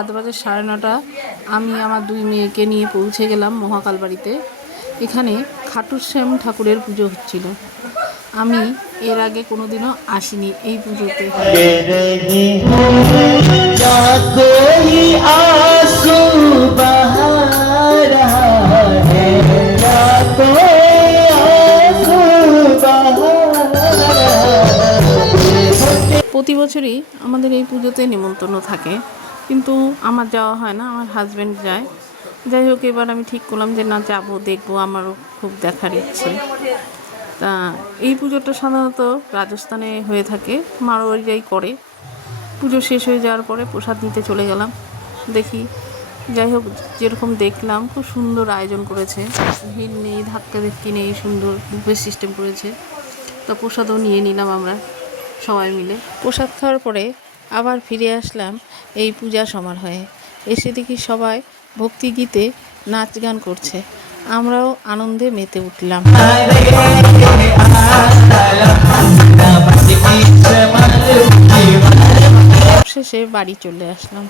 রাত বাজে 9:30। আমি আমার 2 মেয়েকে নিয়ে পৌঁছে গেলাম মহাকাল বাড়িতে। এখানে খাটুশ্যাম ঠাকুরের পুজো হচ্ছিল। আমি এর আগে কোনোদিনও আসিনি এই পুজোতে। প্রতি বছরই আমাদের এই পুজোতে নিমন্ত্রণ থাকে, কিন্তু আমার যাওয়া হয় না, আমার হাজব্যান্ড যায়। যাই হোক, এবার আমি ঠিক করলাম যে না, যাবো, দেখবো, আমারও খুব দেখার ইচ্ছে। তা এই পুজোটা সাধারণত রাজস্থানে হয়ে থাকে, মারোয়ারিরাই করে। পুজো শেষ হয়ে যাওয়ার পরে প্রসাদ নিতে চলে গেলাম। দেখি, যাই হোক, যেরকম দেখলাম খুব সুন্দর আয়োজন করেছে, ভিড় নেই, ধাক্কা ধাক্কি নেই, সুন্দর বুফে সিস্টেম করেছে। তো প্রসাদও নিয়ে নিলাম আমরা সবাই মিলে। প্রসাদ খাওয়ার পরে আবার ফিরে আসলাম এই পূজা সমারোহে। এসে দেখি সবাই ভক্তিগীতে নাচ গান করছে, আমরাও আনন্দে মেতে উঠলাম। শেষে বাড়ি চলে আসলাম।